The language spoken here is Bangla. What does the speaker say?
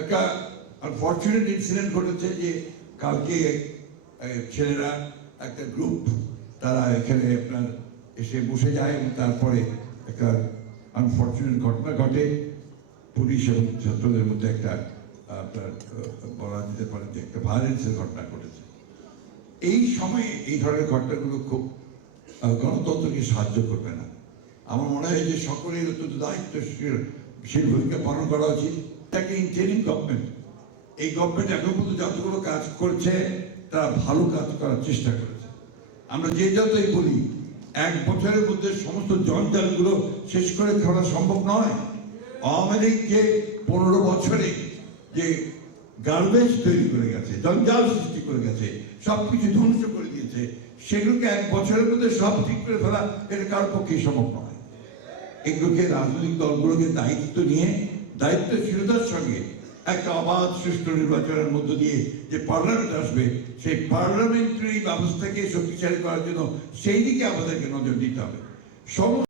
একটা আনফর্চুনেট ইনসিডেন্ট ঘটেছে যে কালকে ছেলেরা একটা গ্রুপ তারা এখানে আপনার এসে বসে যায় এবং তারপরে একটা আনফর্চুনেট ঘটনা ঘটে। পুলিশ এবং ছাত্রদের মধ্যে একটা আপনার বলা যেতে পারে যে একটা ভায়োলেন্সের ঘটনা ঘটেছে। এই সময়ে এই ধরনের ঘটনাগুলো খুব গণতন্ত্রকে সাহায্য করবে না। আমার মনে হয় যে সকলের অত্যন্ত দায়িত্বশীল ভূমিকা পালন করা উচিত। একটা ইন্টারিম গভর্নমেন্ট, এই গভর্নমেন্ট এখন পর্যন্ত যতগুলো কাজ করছে তারা ভালো কাজ করার চেষ্টা করেছে। আমরা যে যতই বলি 1 বছরের মধ্যে সমস্ত জঞ্জালগুলো শেষ করে ফেলা সম্ভব নয়। আওয়ামী লীগ যে 15 বছরে যে গার্বেজ তৈরি করে গেছে, জঞ্জাল সৃষ্টি করে গেছে, সবকিছু ধ্বংস করে দিয়েছে, সেগুলোকে 1 বছরের মধ্যে সব ঠিক করে ফেলা এটা কারোর পক্ষেই সম্ভব নয়। এগুলোকে রাজনৈতিক দলগুলোকে দায়িত্ব নিয়ে দায়িত্বশীলতার সঙ্গে একটা অবাধ সুষ্ঠু নির্বাচনের মধ্য দিয়ে যে পার্লামেন্ট আসবে, সেই পার্লামেন্টারি ব্যবস্থাকে শক্তিশালী করার জন্য সেই দিকে আমাদেরকে নজর দিতে হবে।